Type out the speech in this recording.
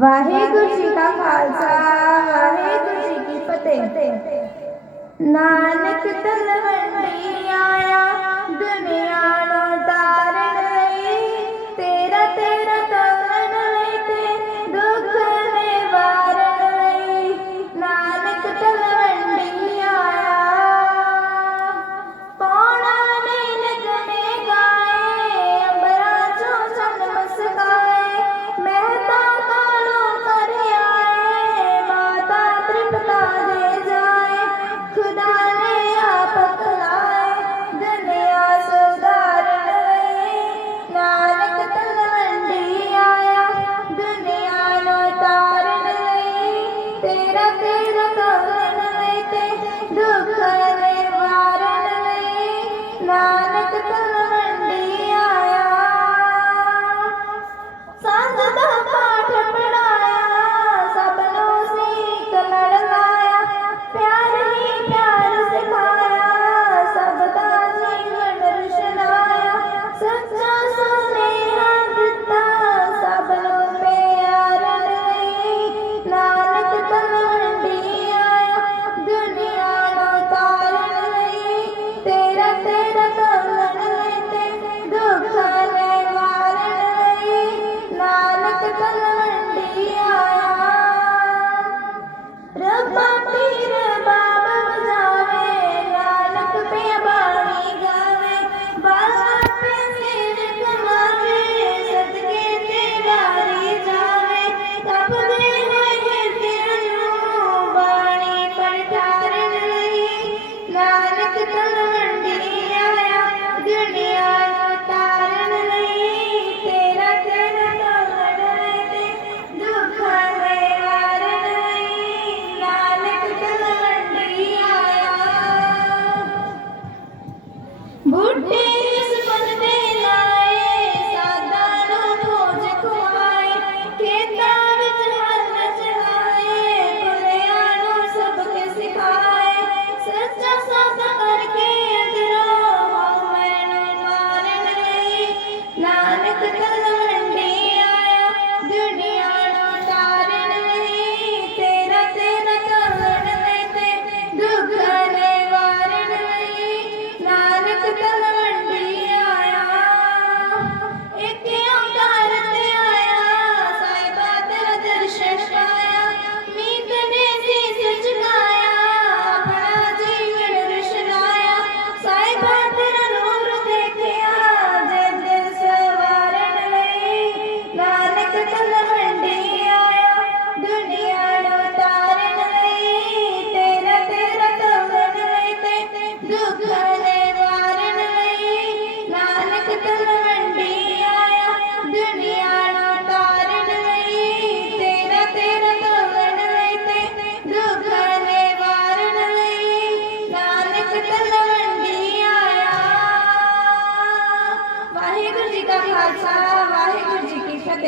ਵਾਹਿਗੁਰੂ ਜੀ ਕਾ ਖਾਲਸਾ ਵਾਹਿਗੁਰੂ ਜੀ ਕੀ ਫਤਿਹ। ਨਾਨਕ ਤਨ ಕೈತಲ್ಲ